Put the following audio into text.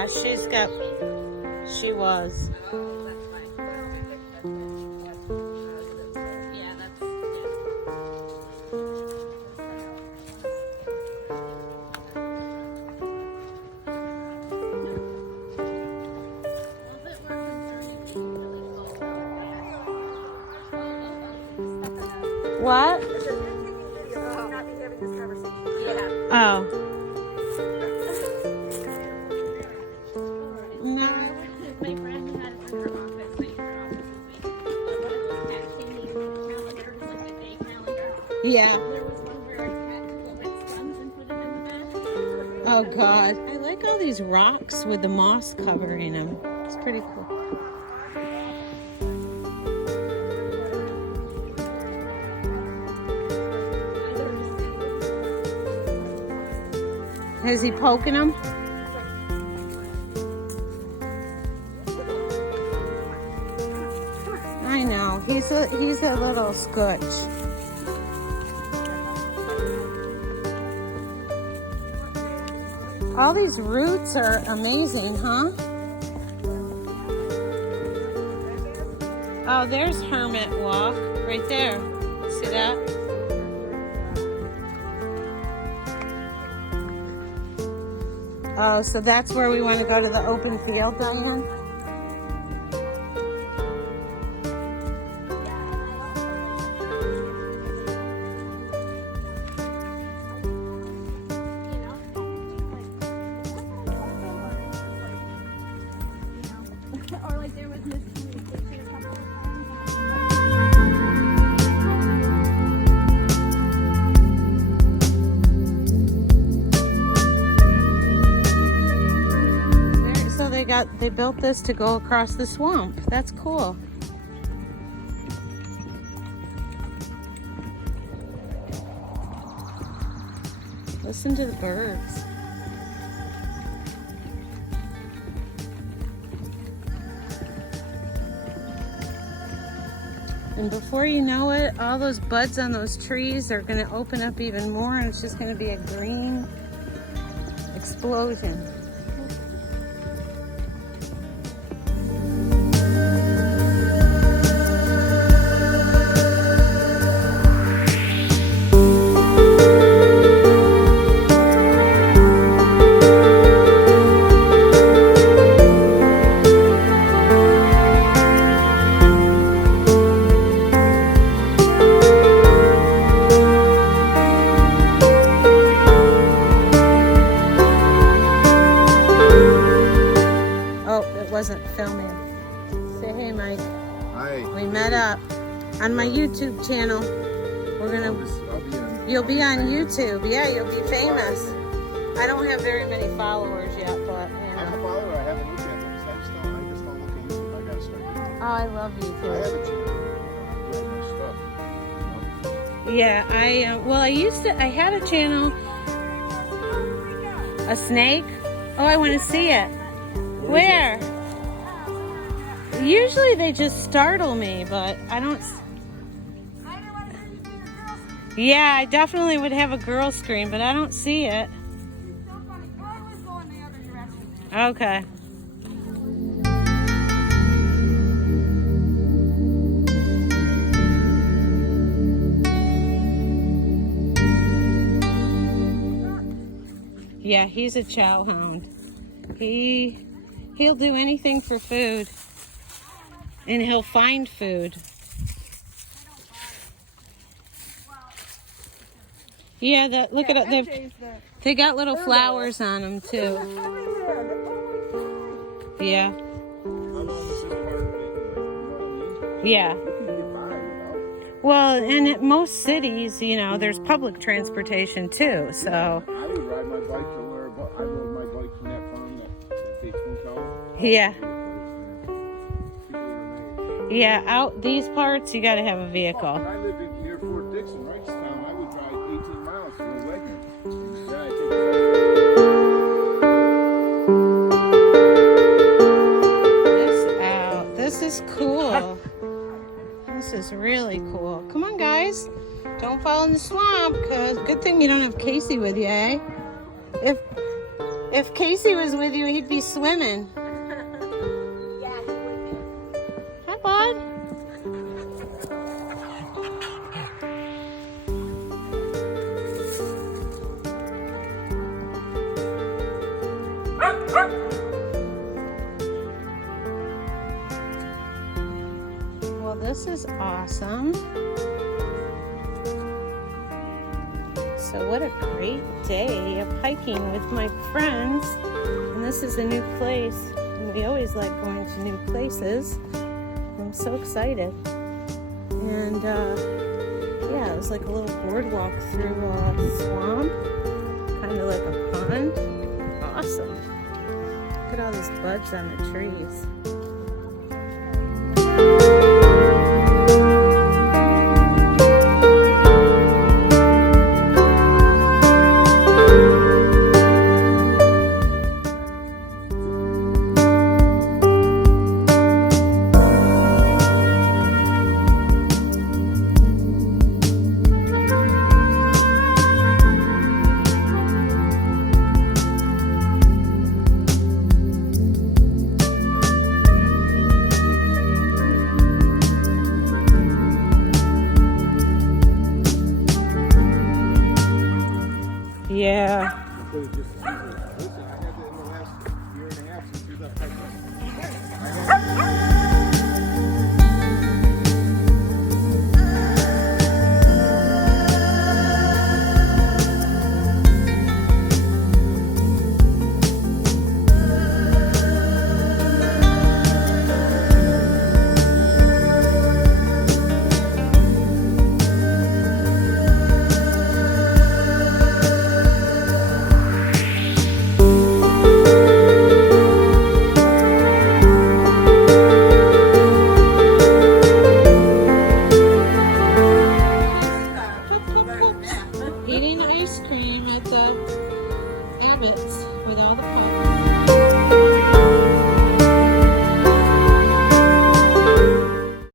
Yeah, she was. What? Oh. No. My friend had it in her office, but her office was making calendar. Yeah. There was one where I had to put red crumbs and put it in the bed. Oh God. I like all these rocks with the moss covering them. It's pretty cool. Is he poking them? I know. He's a little scotch. All these roots are amazing, huh? Oh, there's Hermit Walk right there. See that? Oh, so that's where we want to go to the open field, Diane? Or like there was miscommunication a couple of times. They built this to go across the swamp. That's cool. Listen to the birds. And before you know it, all those buds on those trees are going to open up even more, and it's just going to be a green explosion. Wasn't filming. Say hey, Mike. Hi. We met up on my YouTube channel. We're gonna. You'll be on YouTube. Yeah, you'll be famous. I don't have very many followers yet, but you know. I'm a follower. I haven't looked at it. I just don't look at YouTube. I gotta start doing it. Oh, I love YouTube. I have a channel. My stuff. Yeah, well, I had a channel. A snake? Oh, I want to see it. Where? Usually they just startle me, but I don't. Yeah, I definitely would have a girl scream, but I don't see it. Okay. Yeah, he's a chow hound. He'll do anything for food. And he'll find food. Yeah, look at it. They got little flowers on them too. Yeah. Yeah. Well, and at most cities, you know, there's public transportation too. So. I would ride my bike to where I rode my bike from that farm that they took out. Yeah. Yeah, out these parts, you got to have a vehicle. When I lived in near Fort Dixon, Wrightstown, I would drive 18 miles for a Wegmans. Yeah, This is cool. This is really cool. Come on, guys. Don't fall in the swamp, because good thing you don't have Casey with you, eh? If Casey was with you, he'd be swimming. Yeah, he would be. Hi, bud. Well, this is awesome. So what a great day of hiking with my friends. And this is a new place. And we always like going to new places. I'm so excited. And yeah, it was like a little boardwalk through a swamp. Kind of like a pond. Awesome. Look at all these buds on the trees. Yeah. Listen, I had that in the last year and a half since you left hiking. Eating ice cream at the Abbott's with all the